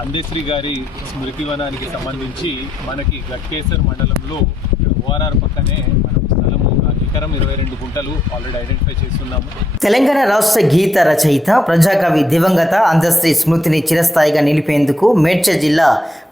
అందశ్రీ గారి స్మృతివనానికి సంబంధించి మనకి గట్కేసర్ మండలంలో ఓఆర్ఆర్ పక్కనే మనం స్థలము ఎకరం 22 గుంటలు ఆల్రెడీ ఐడెంటిఫై చేస్తున్నాము. తెలంగాణ రాష్ట్ర గీత రచయిత ప్రజాకవి దివంగత అందశ్రీ స్మృతిని చిరస్థాయిగా నిలిపేందుకు మేడ్చల్ జిల్లా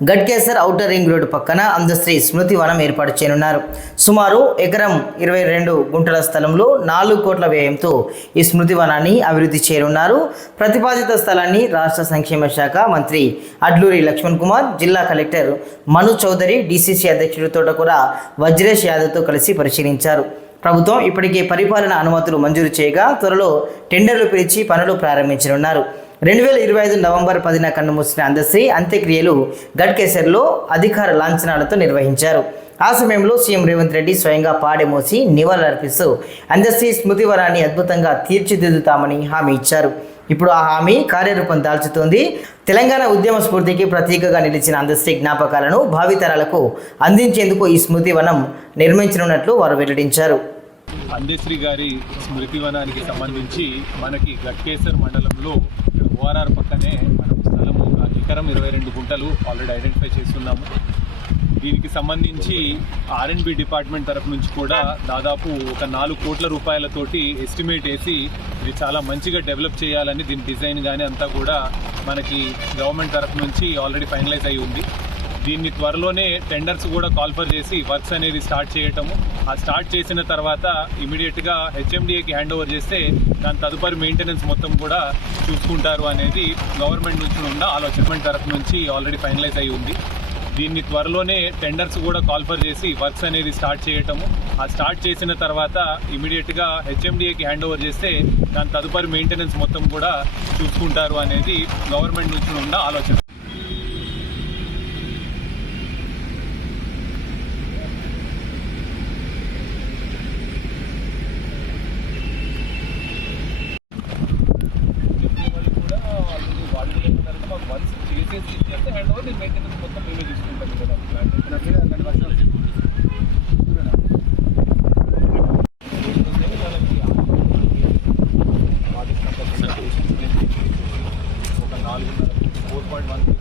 గట్కేసర్ ఔటర్ రింగ్ రోడ్డు పక్కన అందశ్రీ స్మృతి వనం ఏర్పాటు చేయనున్నారు. సుమారు ఎకరం 22 గుంటల స్థలంలో 4 కోట్ల వ్యయంతో ఈ స్మృతి వనాన్ని అభివృద్ధి చేయనున్నారు. ప్రతిపాదిత స్థలాన్ని రాష్ట్ర సంక్షేమ శాఖ మంత్రి అడ్లూరి లక్ష్మణ్ కుమార్, జిల్లా కలెక్టర్ మను చౌదరి, డీసీసీ అధ్యక్షుడు తోటకూర వజ్రేష్ యాదవ్తో కలిసి పరిశీలించారు. ప్రభుత్వం ఇప్పటికే పరిపాలన అనుమతులు మంజూరు చేయగా త్వరలో టెండర్లు పిలిచి పనులు ప్రారంభించనున్నారు. 2025 నవంబర్ 10న కన్నుమూసిన అందశ్రీ అంత్యక్రియలు గట్కేసర్లో అధికార లాంఛనాలతో నిర్వహించారు. ఆ సమయంలో సీఎం రేవంత్ రెడ్డి స్వయంగా పాడెమోసి నివాళులర్పిస్తూ అందశ్రీ స్మృతివనాన్ని అద్భుతంగా తీర్చిదిద్దుతామని హామీ ఇచ్చారు. ఇప్పుడు ఆ హామీ కార్యరూపం దాల్చుతోంది. తెలంగాణ ఉద్యమ స్ఫూర్తికి ప్రతీకగా నిలిచిన అందశ్రీ జ్ఞాపకాలను భావితరాలకు అందించేందుకు ఈ స్మృతివనం నిర్మించనున్నట్లు వారు వెల్లడించారు. అందశ్రీ గారి స్మృతివనానికి సంబంధించి మనకి గట్కేసర్ మండలంలో ఓఆర్ఆర్ పక్కనే మనం స్థలము ఎకరం 22 గుంటలు ఆల్రెడీ ఐడెంటిఫై చేస్తున్నాము. దీనికి సంబంధించి R&B డిపార్ట్మెంట్ తరఫు నుంచి కూడా దాదాపు ఒక 4 కోట్ల రూపాయలతోటి ఎస్టిమేట్ వేసి ఇది చాలా మంచిగా డెవలప్ చేయాలని దీని డిజైన్ కానీ అంతా కూడా మనకి గవర్నమెంట్ తరఫు నుంచి ఆల్రెడీ ఫైనలైజ్ అయి ఉంది. దీన్ని త్వరలోనే టెండర్స్ కూడా కాల్ఫర్ చేసి వర్క్స్ అనేది స్టార్ట్ చేయటము, ఆ స్టార్ట్ చేసిన తర్వాత ఇమీడియట్గా HMDAకి హ్యాండ్ ఓవర్ చేస్తే దాని తదుపరి మెయింటెనెన్స్ మొత్తం కూడా చూసుకుంటారు అనేది గవర్నమెంట్ నుంచి ఉన్న ఆలోచన తరఫు నుంచి ఆల్రెడీ ఫైనలైజ్ అయి ఉంది. దీన్ని త్వరలోనే టెండర్స్ కూడా కాల్ఫర్ చేసి వర్క్స్ అనేది స్టార్ట్ చేయటము, ఆ స్టార్ట్ చేసిన తర్వాత ఇమీడియట్గా HMDAకి హ్యాండ్ ఓవర్ చేస్తే దాని తదుపరి మెయింటెనెన్స్ మొత్తం కూడా చూసుకుంటారు అనేది గవర్నమెంట్ నుంచి ఉన్న ఆలోచన. వన్స్ చేసేసి ఇచ్చేస్తే హ్యాండ్ ఓవర్ మెయింటెనెన్స్ మొత్తం మేమే తీసుకుంటాం కదా. ఒక 4.1